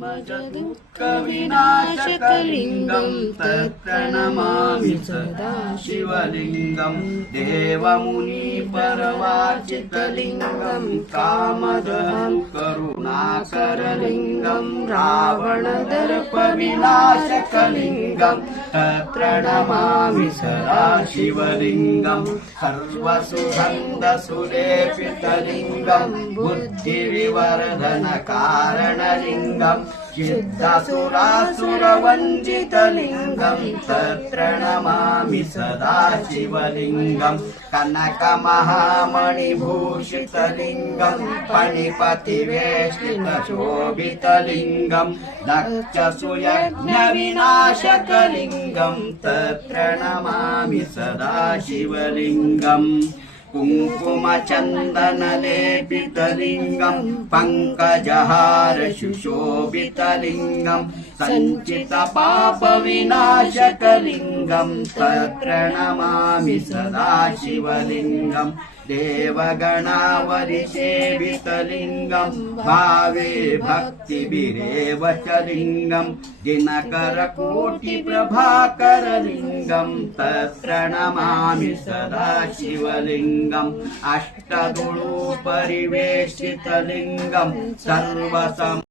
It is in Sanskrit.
जन्मजदुःखविनाशकलिङ्गं तत्प्रणमामि सदा शिवलिङ्गं देवमुनिपरवार्चितलिङ्गं कामदहं करुणाकरलिङ्गं रावणदर्पविनाशकलिङ्गं तत्प्रणमामि सदा शिवलिङ्गं सर्वसुगन्धसुलेपितलिङ्गं बुद्धिविवर्धनकारणलिङ्गं सिद्धसुरासुरवञ्जितलिङ्गं तत्प्रणमामि सदा शिवलिङ्गं कनकमहामणिभूषितलिङ्गं फणिपतिवेष्टितशोभितलिङ्गं दक्षसुयज्ञविनाशकलिङ्गं तत्प्रणमामि सदा शिवलिङ्गम् कुङ्कुमचन्दनलेपितलिङ्गं पङ्कजहारशुशोभितलिङ्गं सञ्चितपापविनाशकलिङ्गं तत्प्रणमामि सदा शिवलिङ्गं देवगणावलिसेवितलिङ्गं भावे भक्तिभिरेव च लिङ्गं दिनकरकोटिप्रभाकरलिङ्गं तत्प्रणमामि सदा शिवलिङ्गम् अष्टदुळूपरिवेष्टितलिङ्गं सर्वसम्